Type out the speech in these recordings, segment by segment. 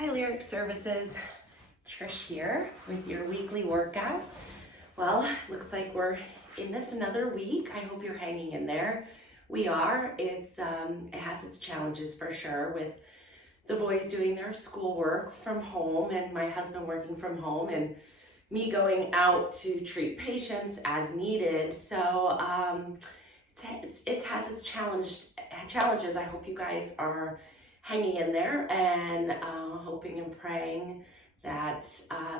Hi Lyric Services, Trish here with your weekly workout. Well, looks like we're in this another week. I hope you're hanging in there. We are. It has its challenges for sure, with the boys doing their schoolwork from home and my husband working from home and me going out to treat patients as needed. So it has its challenges. I hope you guys are hanging in there and hoping and praying that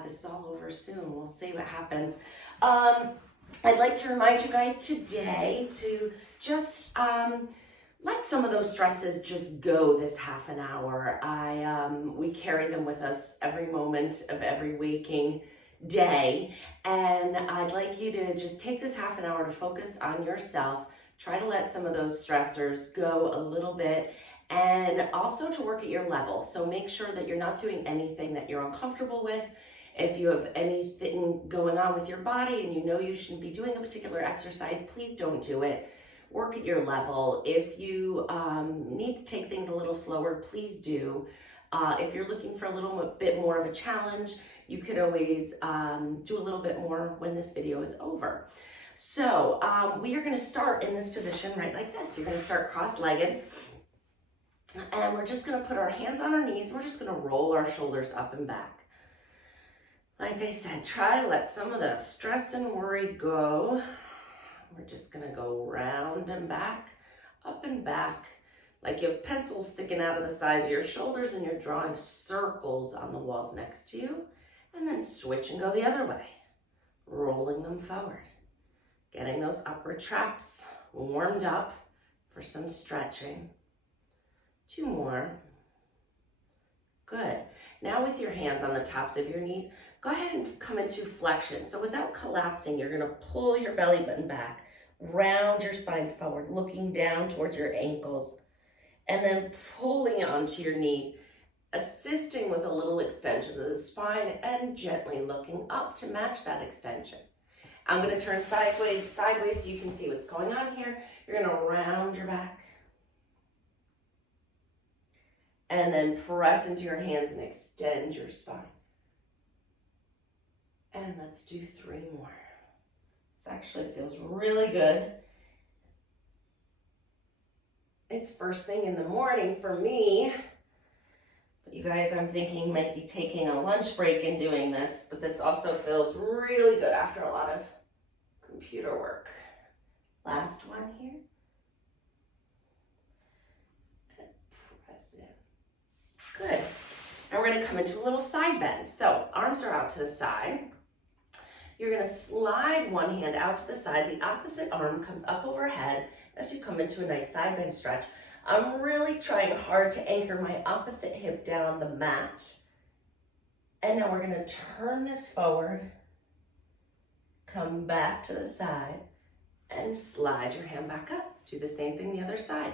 this is all over soon. We'll see what happens. I'd like to remind you guys today to just let some of those stresses just go this half an hour. We carry them with us every moment of every waking day, and I'd like you to just take this half an hour to focus on yourself. Try to let some of those stressors go a little bit, and also to work at your level. So make sure that you're not doing anything that you're uncomfortable with. If you have anything going on with your body and you know you shouldn't be doing a particular exercise, please don't do it. Work at your level. If you need to take things a little slower, please do. If you're looking for a little bit more of a challenge, you could always do a little bit more when this video is over. So we are going to start in this position right like this. You're going to start cross-legged. And we're just going to put our hands on our knees. We're just going to roll our shoulders up and back. Like I said, try to let some of the stress and worry go. We're just going to go round and back, up and back, like you have pencils sticking out of the sides of your shoulders and you're drawing circles on the walls next to you. And then switch and go the other way, rolling them forward. Getting those upward traps warmed up for some stretching. 2 more. Good. Now with your hands on the tops of your knees, go ahead and come into flexion. So without collapsing, you're going to pull your belly button back, round your spine forward, looking down towards your ankles, and then pulling onto your knees, assisting with a little extension of the spine and gently looking up to match that extension. I'm going to turn sideways so you can see what's going on here. You're going to round your back. And then press into your hands and extend your spine. And let's do 3 more. This actually feels really good. It's first thing in the morning for me. But you guys, I'm thinking, might be taking a lunch break and doing this. But this also feels really good after a lot of computer work. Last one here. And press in. Good. Now we're going to come into a little side bend. So arms are out to the side. You're going to slide one hand out to the side. The opposite arm comes up overhead as you come into a nice side bend stretch. I'm really trying hard to anchor my opposite hip down on the mat. And now we're going to turn this forward, come back to the side, and slide your hand back up. Do the same thing the other side.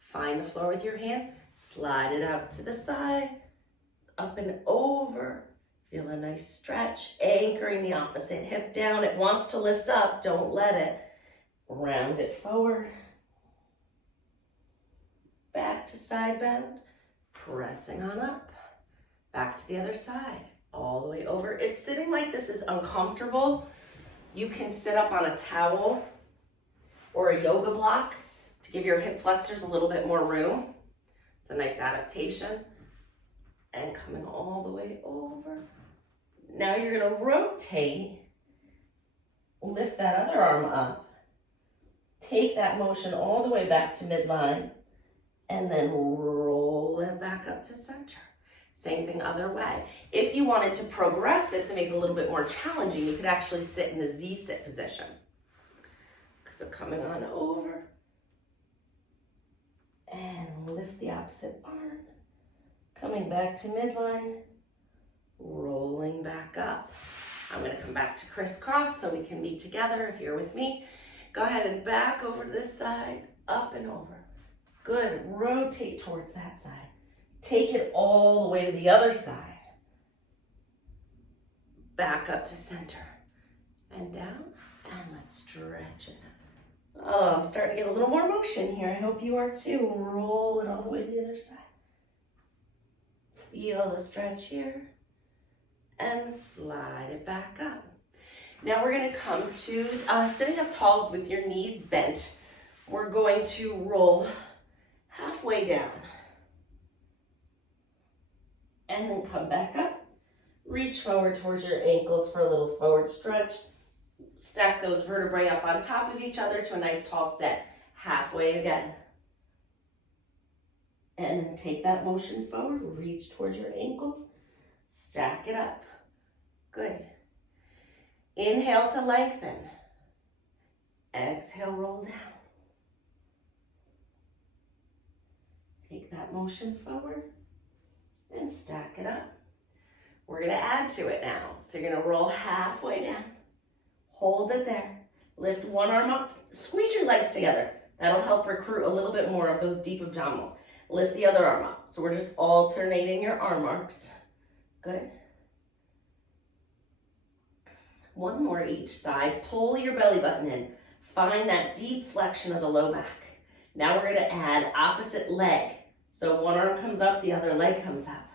Find the floor with your hand, slide it out to the side, up and over. Feel a nice stretch, anchoring the opposite hip down. It wants to lift up, don't let it. Round it forward. Back to side bend, pressing on up. Back to the other side, all the way over. If sitting like this is uncomfortable, you can sit up on a towel or a yoga block to give your hip flexors a little bit more room. It's a nice adaptation. And coming all the way over. Now you're going to rotate, lift that other arm up, take that motion all the way back to midline, and then roll it back up to center. Same thing other way. If you wanted to progress this and make it a little bit more challenging, you could actually sit in the Z-sit position. So coming on over, and lift the opposite arm, coming back to midline, rolling back up. I'm going to come back to crisscross so we can be together if you're with me. Go ahead and back over to this side, up and over. Good, rotate towards that side. Take it all the way to the other side. Back up to center and down, and let's stretch it. Oh, I'm starting to get a little more motion here. I hope you are too. Roll it all the way to the other side. Feel the stretch here. And slide it back up. Now we're gonna come to sitting up tall with your knees bent. We're going to roll halfway down. And then come back up. Reach forward towards your ankles for a little forward stretch. Stack those vertebrae up on top of each other to a nice tall set. Halfway again. And then take that motion forward, reach towards your ankles, stack it up. Good. Inhale to lengthen. Exhale, roll down. Take that motion forward and stack it up. We're gonna add to it now. So you're gonna roll halfway down. Hold it there. Lift one arm up, squeeze your legs together. That'll help recruit a little bit more of those deep abdominals. Lift the other arm up. So we're just alternating your arm arcs. Good. One more each side. Pull your belly button in. Find that deep flexion of the low back. Now we're gonna add opposite leg. So one arm comes up, the other leg comes up.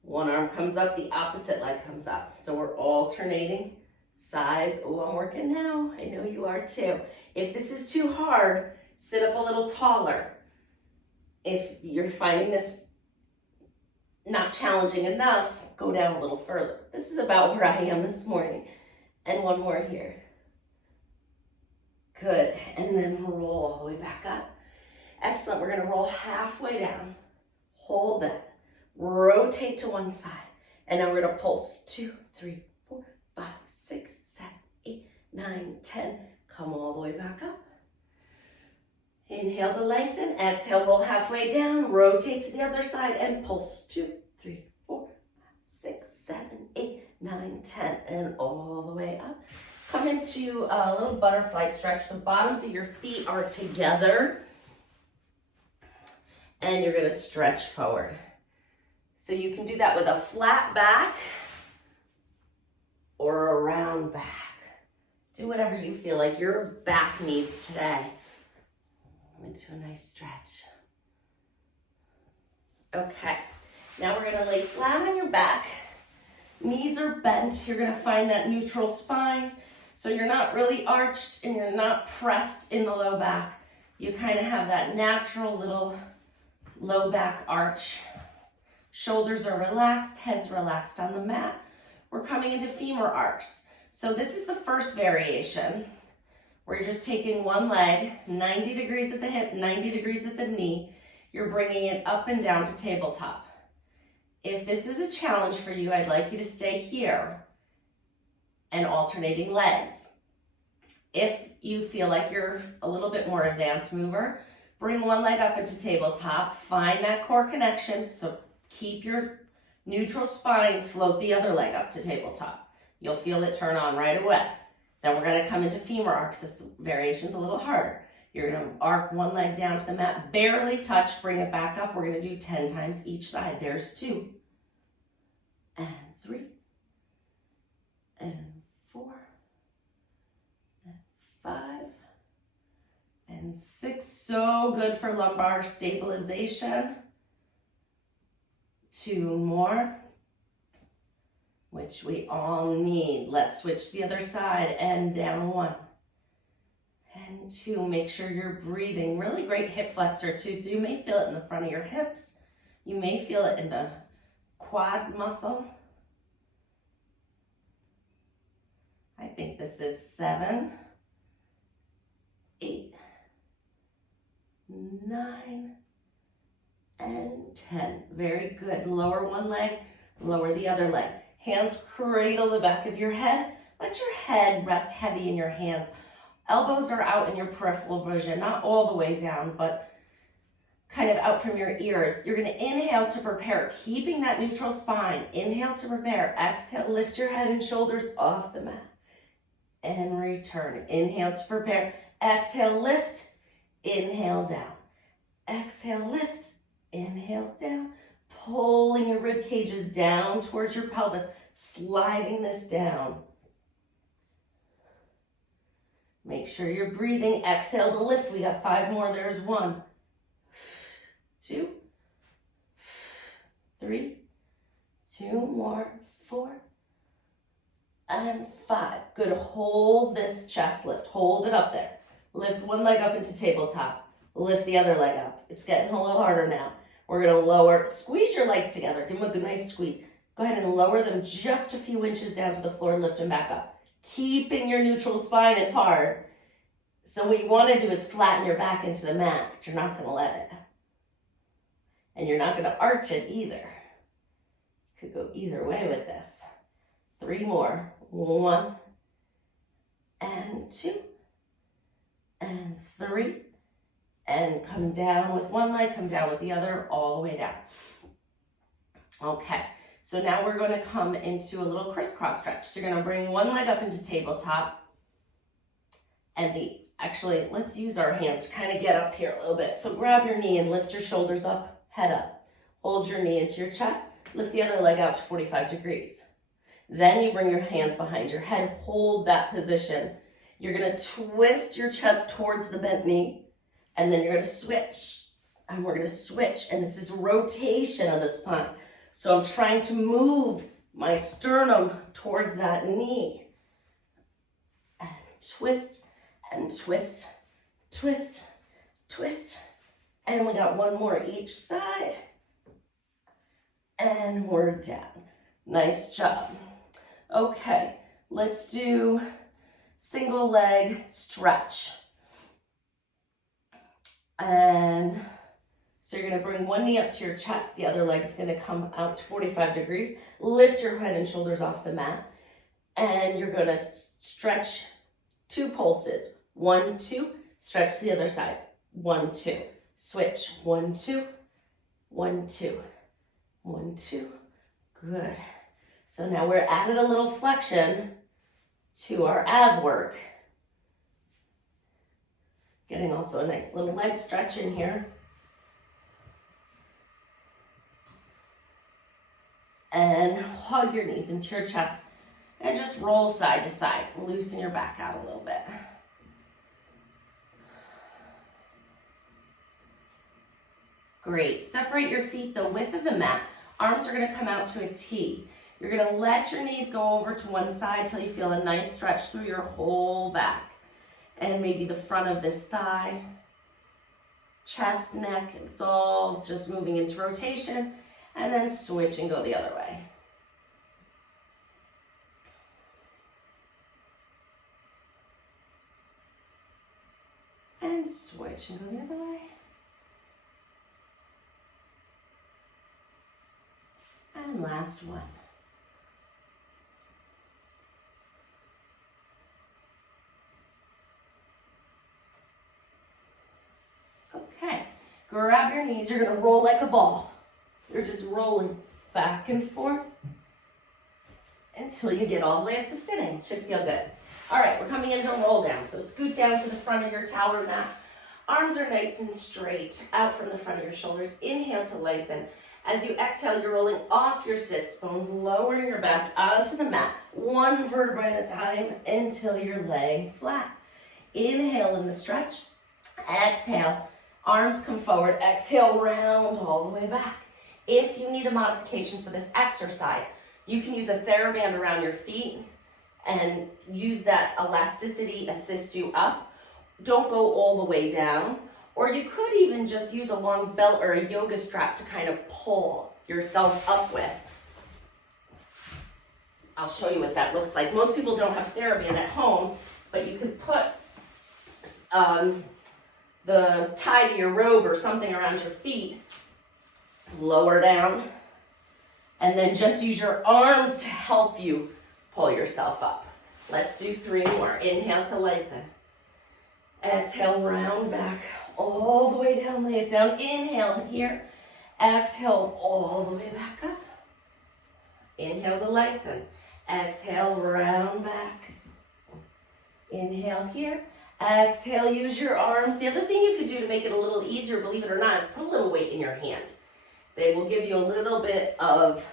One arm comes up, the opposite leg comes up. So we're alternating sides. Oh, I'm working now. I know you are too. If this is too hard, sit up a little taller. If you're finding this not challenging enough, go down a little further. This is about where I am this morning. And one more here. Good. And then roll all the way back up. Excellent. We're going to roll halfway down. Hold that. Rotate to one side. And now we're going to pulse 2, 3, 4, 5, 6, 7, 8, 9, 10. Come all the way back up. Inhale to lengthen. Exhale, roll halfway down. Rotate to the other side and pulse 2, 3, 4, 5, 6, 7, 8, 9, 10. And all the way up. Come into a little butterfly stretch. The bottoms of your feet are together. And you're going to stretch forward. So you can do that with a flat back or a round back. Do whatever you feel like your back needs today. Into a nice stretch. Okay, now we're gonna lay flat on your back. Knees are bent. You're gonna find that neutral spine. So you're not really arched and you're not pressed in the low back. You kind of have that natural little low back arch. Shoulders are relaxed, head's relaxed on the mat. We're coming into femur arcs. So this is the first variation, where you're just taking one leg, 90 degrees at the hip, 90 degrees at the knee. You're bringing it up and down to tabletop. If this is a challenge for you, I'd like you to stay here and alternating legs. If you feel like you're a little bit more advanced mover, bring one leg up into tabletop, find that core connection, so keep your neutral spine, float the other leg up to tabletop. You'll feel it turn on right away. Then we're gonna come into femur arcs. This variation's a little harder. You're gonna arc one leg down to the mat, barely touch, bring it back up. We're gonna do 10 times each side. There's 2, and 3, and 4, and 5, and 6. So good for lumbar stabilization. 2 more, which we all need. Let's switch to the other side and down 1. And 2, make sure you're breathing. Really great hip flexor too, so you may feel it in the front of your hips. You may feel it in the quad muscle. I think this is 7, 8, 9, and 10. Very good. Lower one leg, lower the other leg. Hands cradle the back of your head. Let your head rest heavy in your hands. Elbows are out in your peripheral vision, not all the way down, but kind of out from your ears. You're going to inhale to prepare, keeping that neutral spine. Inhale to prepare. Exhale, lift your head and shoulders off the mat. And return. Inhale to prepare. Exhale, lift. Inhale, down. Exhale, lift. Inhale, down. Pulling your rib cages down towards your pelvis. Sliding this down. Make sure you're breathing. Exhale to lift. We got 5 more. There's 1, 2, 3, 2 more, 4, and 5. Good, hold this chest lift, hold it up there. Lift one leg up into tabletop, lift the other leg up. It's getting a little harder now. We're gonna lower, squeeze your legs together, give them a good nice squeeze. Go ahead and lower them just a few inches down to the floor and lift them back up. Keeping your neutral spine, it's hard. So what you wanna do is flatten your back into the mat, but you're not gonna let it. And you're not gonna arch it either. You could go either way with this. 3 more, 1, and 2, and 3, and come down with one leg, come down with the other, all the way down. Okay, so now we're gonna come into a little crisscross stretch. So you're gonna bring one leg up into tabletop, and actually, let's use our hands to kind of get up here a little bit. So grab your knee and lift your shoulders up, head up. Hold your knee into your chest, lift the other leg out to 45 degrees. Then you bring your hands behind your head, hold that position. You're gonna twist your chest towards the bent knee, and then you're gonna switch. And we're gonna switch, and this is rotation of the spine. So I'm trying to move my sternum towards that knee. And twist, and twist, twist, twist. And we got one more each side. And we're down. Nice job. Okay, let's do single leg stretch. And so you're gonna bring one knee up to your chest, the other leg is gonna come out to 45 degrees. Lift your head and shoulders off the mat. And you're gonna stretch 2 pulses. 1, 2, stretch the other side. 1, 2, switch. 1, 2, 1, 2, 1, 2, good. So now we're added a little flexion to our ab work. Getting also a nice little leg stretch in here. And hug your knees into your chest and just roll side to side. Loosen your back out a little bit. Great, separate your feet the width of the mat. Arms are gonna come out to a T. You're gonna let your knees go over to one side till you feel a nice stretch through your whole back. And maybe the front of this thigh, chest, neck, it's all just moving into rotation. And then switch and go the other way. And switch and go the other way. And last one. Okay, grab your knees, you're gonna roll like a ball. You're just rolling back and forth until you get all the way up to sitting. Should feel good. All right, we're coming into roll down. So scoot down to the front of your tower mat. Arms are nice and straight out from the front of your shoulders. Inhale to lengthen. As you exhale, you're rolling off your sits bones, lowering your back onto the mat, one vertebra at a time until you're laying flat. Inhale in the stretch. Exhale, arms come forward. Exhale, round all the way back. If you need a modification for this exercise, you can use a TheraBand around your feet and use that elasticity assist you up. Don't go all the way down. Or you could even just use a long belt or a yoga strap to kind of pull yourself up with. I'll show you what that looks like. Most people don't have TheraBand at home, but you could put the tie to your robe or something around your feet, lower down, and then just use your arms to help you pull yourself up. Let's do 3 more. Inhale to lengthen. Exhale, round back all the way down, lay it down. Inhale here. Exhale all the way back up. Inhale to lengthen. Exhale, round back. Inhale here. Exhale, use your arms. The other thing you could do to make it a little easier, believe it or not, is put a little weight in your hand. They will give you a little bit of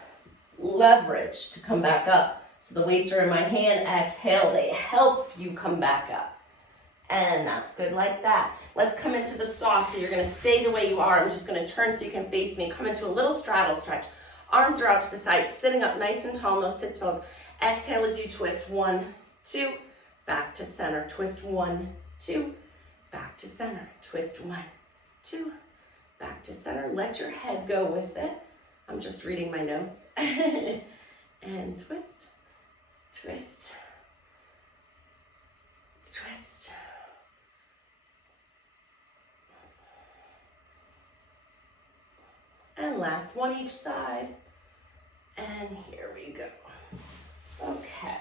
leverage to come back up. So the weights are in my hand. Exhale, they help you come back up. And that's good like that. Let's come into the saw. So you're gonna stay the way you are. I'm just gonna turn so you can face me. Come into a little straddle stretch. Arms are out to the side, sitting up nice and tall, no sits bones. Exhale as you twist. 1, 2, back to center. Twist 1, 2, back to center. Twist 1, 2, back to center. Let your head go with it. I'm just reading my notes. And twist, twist, twist. And last one each side. And here we go. Okay.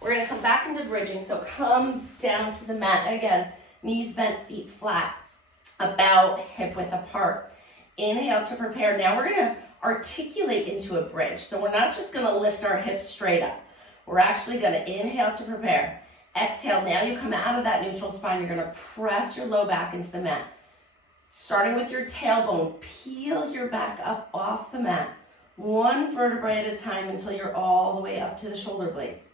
We're gonna come back into bridging. So come down to the mat. Again, knees bent, feet flat, about hip width apart. Inhale to prepare. Now we're gonna articulate into a bridge. So we're not just gonna lift our hips straight up. We're actually gonna inhale to prepare. Exhale, now you come out of that neutral spine. You're gonna press your low back into the mat. Starting with your tailbone, peel your back up off the mat. One vertebrae at a time until you're all the way up to the shoulder blades.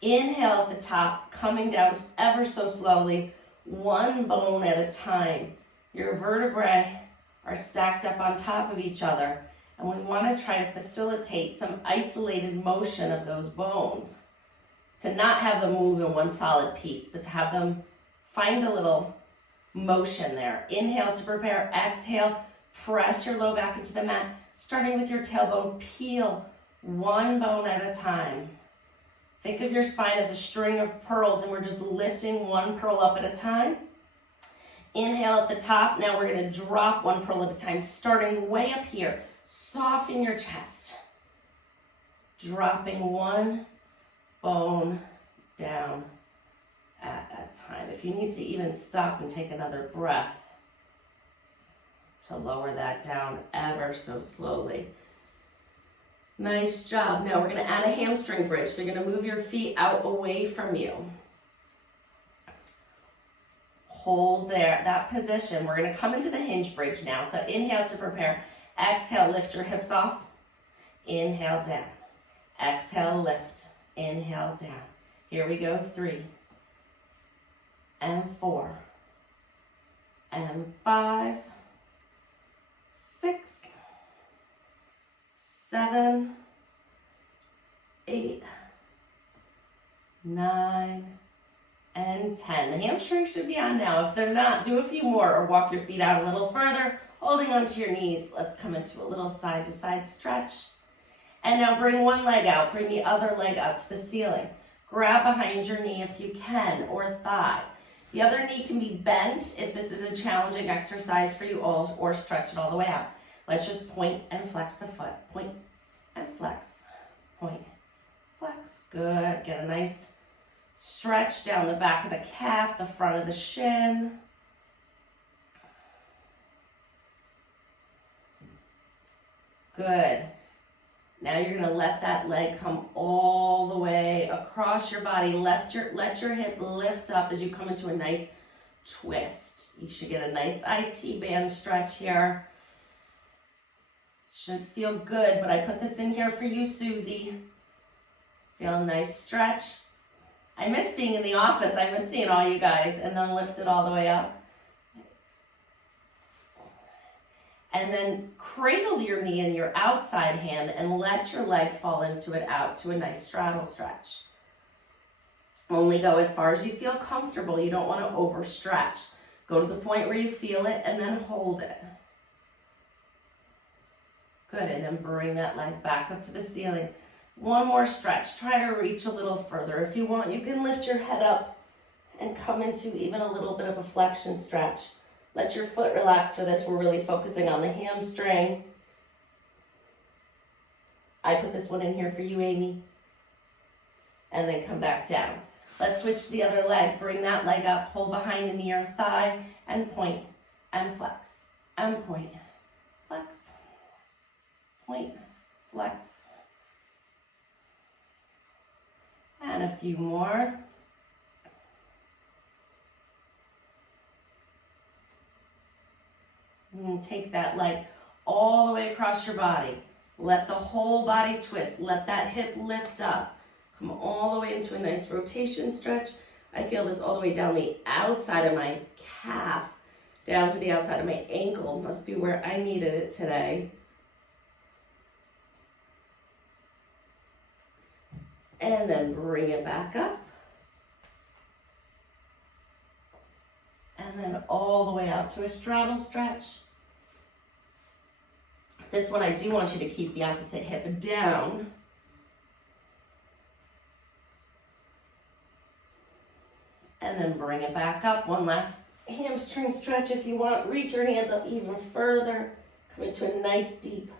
Inhale at the top, coming down ever so slowly, one bone at a time. Your vertebrae are stacked up on top of each other, and we want to try to facilitate some isolated motion of those bones. To not have them move in one solid piece, but to have them find a little motion there. Inhale to prepare, exhale, press your low back into the mat. Starting with your tailbone, peel one bone at a time. Think of your spine as a string of pearls, and we're just lifting one pearl up at a time. Inhale at the top. Now we're going to drop one pearl at a time, starting way up here. Soften your chest. Dropping one bone down at a time. If you need to even stop and take another breath to lower that down ever so slowly. Nice job. Now we're going to add a hamstring bridge. So you're going to move your feet out away from you. Hold there, that position. We're going to come into the hinge bridge now. So inhale to prepare. Exhale, lift your hips off. Inhale, down. Exhale, lift. Inhale, down. Here we go. 3 and 4 and 5, 6, 7, 8, 9, and 10. The hamstrings should be on now. If they're not, do a few more or walk your feet out a little further, holding onto your knees. Let's come into a little side-to-side stretch. And now bring one leg out. Bring the other leg up to the ceiling. Grab behind your knee if you can, or thigh. The other knee can be bent if this is a challenging exercise for you all, or stretch it all the way out. Let's just point and flex the foot. Point and flex. Point, flex. Good. Get a nice stretch down the back of the calf, the front of the shin. Good. Now you're going to let that leg come all the way across your body. Let your hip lift up as you come into a nice twist. You should get a nice IT band stretch here. Should feel good, but I put this in here for you, Susie. Feel a nice stretch. I miss being in the office. I miss seeing all you guys. And then lift it all the way up. And then cradle your knee in your outside hand and let your leg fall into it out to a nice straddle stretch. Only go as far as you feel comfortable. You don't want to overstretch. Go to the point where you feel it and then hold it. Good, and then bring that leg back up to the ceiling. One more stretch. Try to reach a little further. If you want, you can lift your head up and come into even a little bit of a flexion stretch. Let your foot relax for this. We're really focusing on the hamstring. I put this one in here for you, Amy. And then come back down. Let's switch to the other leg. Bring that leg up, hold behind the knee or thigh, and point, and flex, and point, flex, point, flex. And a few more. And take that leg all the way across your body. Let the whole body twist. Let that hip lift up. Come all the way into a nice rotation stretch. I feel this all the way down the outside of my calf, down to the outside of my ankle. Must be where I needed it today. And then bring it back up. And then all the way out to a straddle stretch. This one, I do want you to keep the opposite hip down. And then bring it back up. One last hamstring stretch if you want. Reach your hands up even further. Come into a nice deep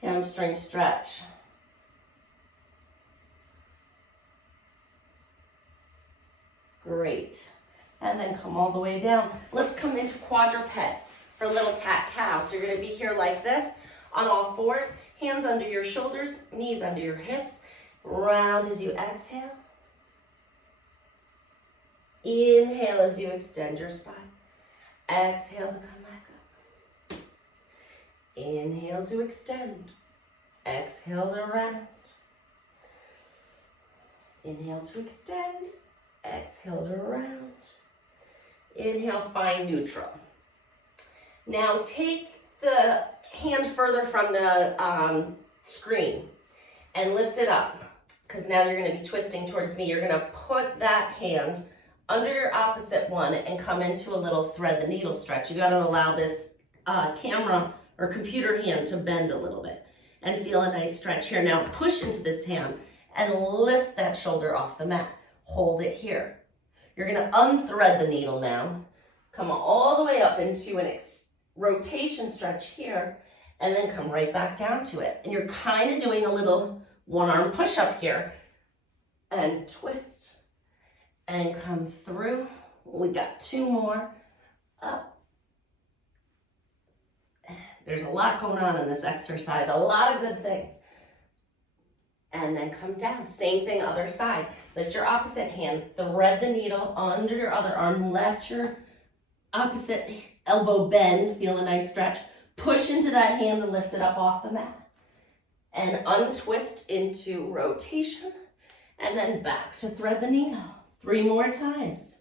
hamstring stretch. Great. And then come all the way down. Let's come into quadruped for little cat-cow. So you're going to be here like this on all fours. Hands under your shoulders, knees under your hips. Round as you exhale. Inhale as you extend your spine. Exhale to come back up. Inhale to extend. Exhale to round. Inhale to extend. Exhale to round. Inhale, find neutral. Now take the hand further from the screen and lift it up, because now you're going to be twisting towards me. You're going to put that hand under your opposite one and come into a little thread the needle stretch. You got to allow this camera or computer hand to bend a little bit and feel a nice stretch here. Now push into this hand and lift that shoulder off the mat. Hold it here. You're going to unthread the needle now. Come all the way up into an rotation stretch here, and then come right back down to it. And you're kind of doing a little one-arm push-up here. And twist. And come through. We got two more. Up. There's a lot going on in this exercise. A lot of good things. And then come down. Same thing, other side. Lift your opposite hand. Thread the needle under your other arm. Let your opposite elbow bend. Feel a nice stretch. Push into that hand and lift it up off the mat. And untwist into rotation. And then back to thread the needle. 3 more times.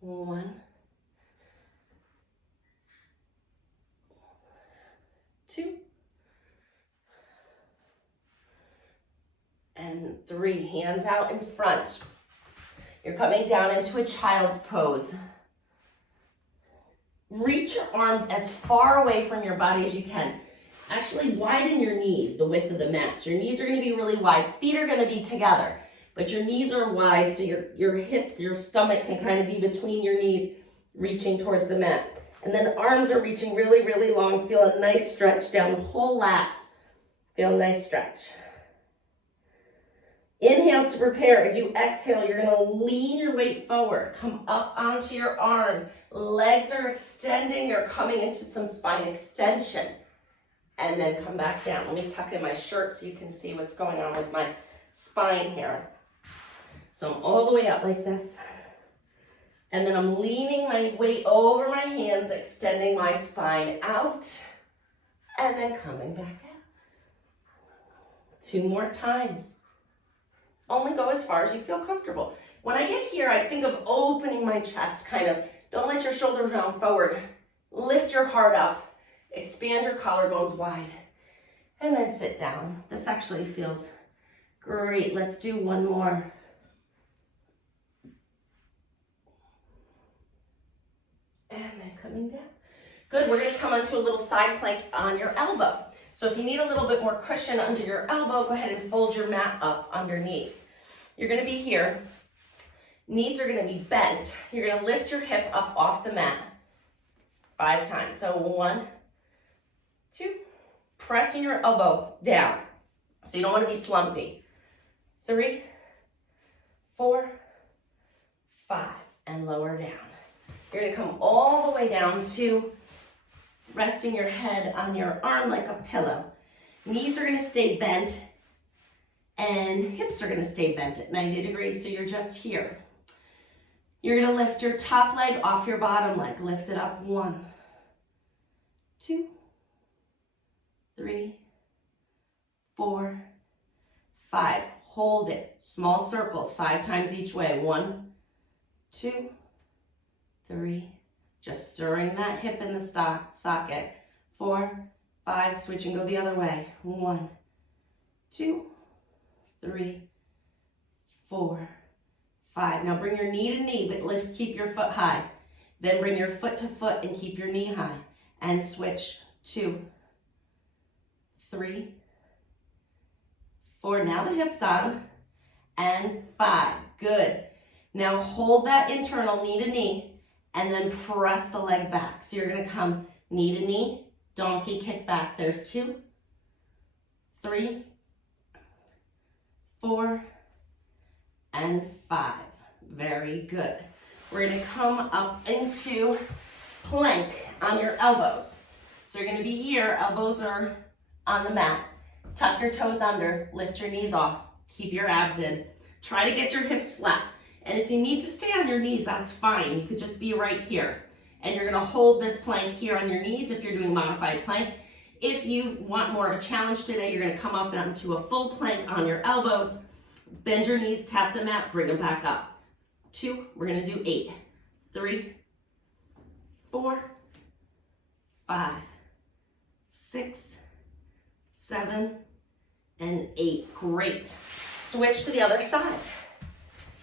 1. 2. And 3. Hands out in front. You're coming down into a child's pose. Reach your arms as far away from your body as you can. Actually, widen your knees, the width of the mat. So your knees are going to be really wide. Feet are going to be together. But your knees are wide, so your hips, your stomach can kind of be between your knees, reaching towards the mat. And then arms are reaching really, really long. Feel a nice stretch down the whole lats. Feel a nice stretch. Inhale to prepare. As you exhale, you're going to lean your weight forward. Come up onto your arms. Legs are extending. You're coming into some spine extension. And then come back down. Let me tuck in my shirt so you can see what's going on with my spine here. So I'm all the way up like this. And then I'm leaning my weight over my hands, extending my spine out. And then coming back down. 2 more times. Only go as far as you feel comfortable. When I get here, I think of opening my chest, kind of. Don't let your shoulders round forward. Lift your heart up. Expand your collarbones wide. And then sit down. This actually feels great. Let's do 1 more. And then coming down. Good, we're going to come onto a little side plank on your elbow. So if you need a little bit more cushion under your elbow, go ahead and fold your mat up underneath. You're going to be here. Knees are going to be bent. You're going to lift your hip up off the mat 5 times. So 1, 2, pressing your elbow down. So you don't want to be slumpy. 3, 4, 5, and lower down. You're going to come all the way down to resting your head on your arm like a pillow. Knees are going to stay bent and hips are going to stay bent at 90 degrees, so you're just here. You're going to lift your top leg off your bottom leg. Lift it up. 1, 2, 3, 4, 5. Hold it. Small circles, 5 times each way. 1, 2, 3. Just stirring that hip in the socket. 4, 5. Switch and go the other way. 1, 2, 3, 4, 5. Now bring your knee to knee, but lift, keep your foot high. Then bring your foot to foot and keep your knee high. And switch. 2, 3, 4. Now the hips on. And 5. Good. Now hold that internal knee to knee and then press the leg back. So you're going to come knee to knee, donkey kick back. There's 2, 3, 4, and 5. Very good. We're going to come up into plank on your elbows. So you're going to be here, elbows are on the mat. Tuck your toes under, lift your knees off, keep your abs in. Try to get your hips flat. And if you need to stay on your knees, that's fine. You could just be right here. And you're gonna hold this plank here on your knees if you're doing modified plank. If you want more of a challenge today, you're gonna come up into a full plank on your elbows, bend your knees, tap the mat, bring them back up. 2, we're gonna do 8. 3, 4, 5, 6, 7, and 8. Great. Switch to the other side.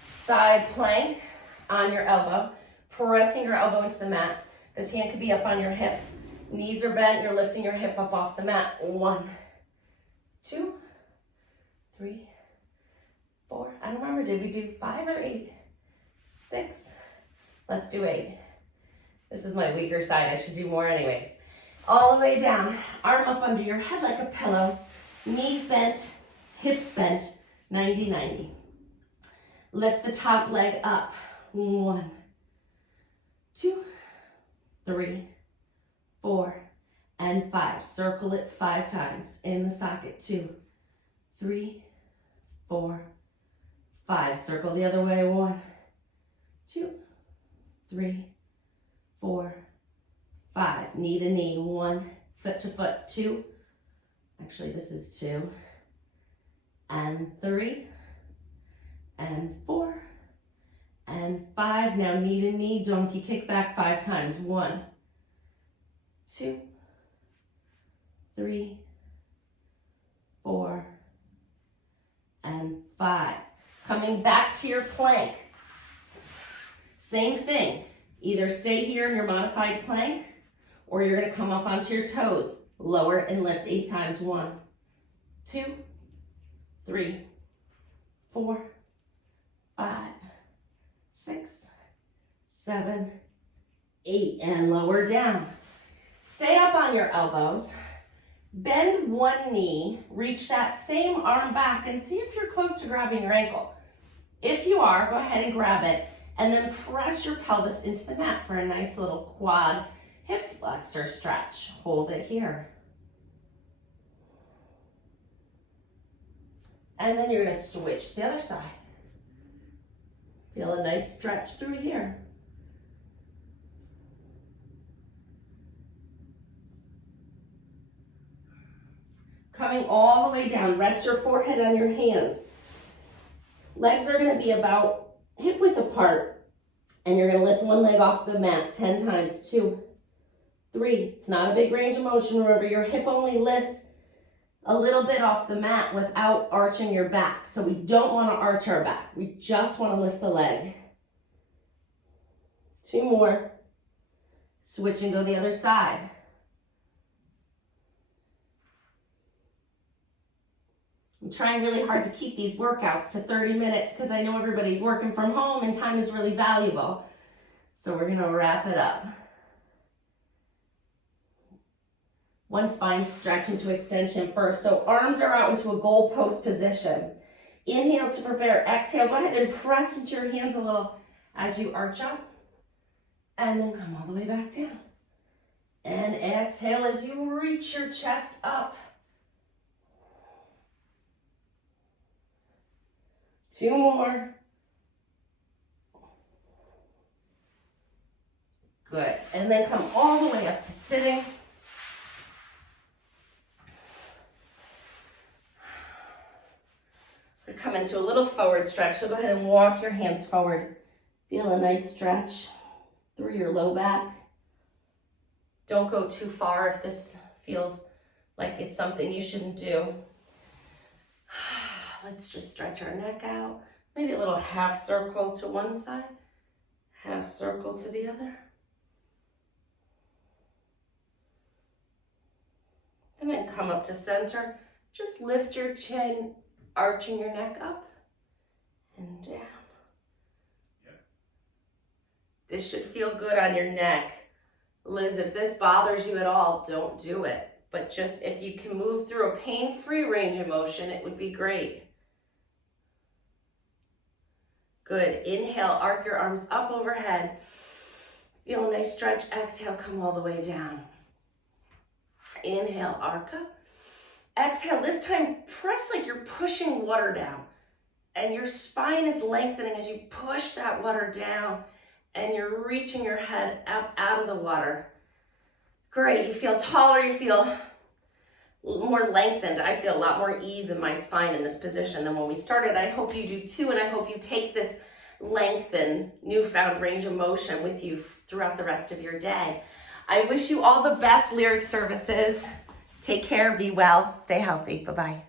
Side plank on your elbow, pressing your elbow into the mat. This hand could be up on your hips. Knees are bent, you're lifting your hip up off the mat. 1, 2, 3, 4. I don't remember, did we do 5 or 8? 6. Let's do 8. This is my weaker side, I should do more anyways. All the way down, arm up under your head like a pillow, knees bent, hips bent, 90-90. Lift the top leg up. 1, 2, 3, 4, and 5. Circle it 5 times in the socket. 2, 3, 4, 5. Circle the other way. 1, 2, 3, 4, 5. Knee to knee. 1, foot to foot. 2. Actually, this is 2. And 3. And 4. And 5. Now knee to knee, donkey kick back 5 times. 1, 2, 3, 4, and 5. Coming back to your plank. Same thing. Either stay here in your modified plank, or you're going to come up onto your toes. Lower and lift 8 times. 1, 2, 3, 4, 5, 6, 7, 8, and lower down. Stay up on your elbows. Bend one knee, reach that same arm back and see if you're close to grabbing your ankle. If you are, go ahead and grab it and then press your pelvis into the mat for a nice little quad hip flexor stretch. Hold it here. And then you're going to switch to the other side. Feel a nice stretch through here. Coming all the way down, rest your forehead on your hands. Legs are going to be about hip width apart, and you're going to lift one leg off the mat 10 times. 2, 3. It's not a big range of motion. Remember, your hip only lifts a little bit off the mat without arching your back. So we don't want to arch our back. We just want to lift the leg. 2 more. Switch and go the other side. I'm trying really hard to keep these workouts to 30 minutes because I know everybody's working from home and time is really valuable. So we're going to wrap it up. One spine stretch into extension first. So arms are out into a goalpost position. Inhale to prepare. Exhale. Go ahead and press into your hands a little as you arch up. And then come all the way back down. And exhale as you reach your chest up. 2 more. Good. And then come all the way up to sitting. We're coming to a little forward stretch, so go ahead and walk your hands forward. Feel a nice stretch through your low back. Don't go too far if this feels like it's something you shouldn't do. Let's just stretch our neck out. Maybe a little half circle to one side, half circle to the other. And then come up to center. Just lift your chin, arching your neck up and down. This should feel good on your neck. Liz, if this bothers you at all, don't do it. But just if you can move through a pain-free range of motion, it would be great. Good. Inhale, arc your arms up overhead. Feel a nice stretch. Exhale, come all the way down. Inhale, arc up. Exhale, this time press like you're pushing water down. And your spine is lengthening as you push that water down. And you're reaching your head up out of the water. Great. You feel taller. You feel more lengthened. I feel a lot more ease in my spine in this position than when we started. I hope you do too, and I hope you take this lengthened, newfound range of motion with you throughout the rest of your day. I wish you all the best, Lyric Services. Take care, be well, stay healthy. Bye-bye.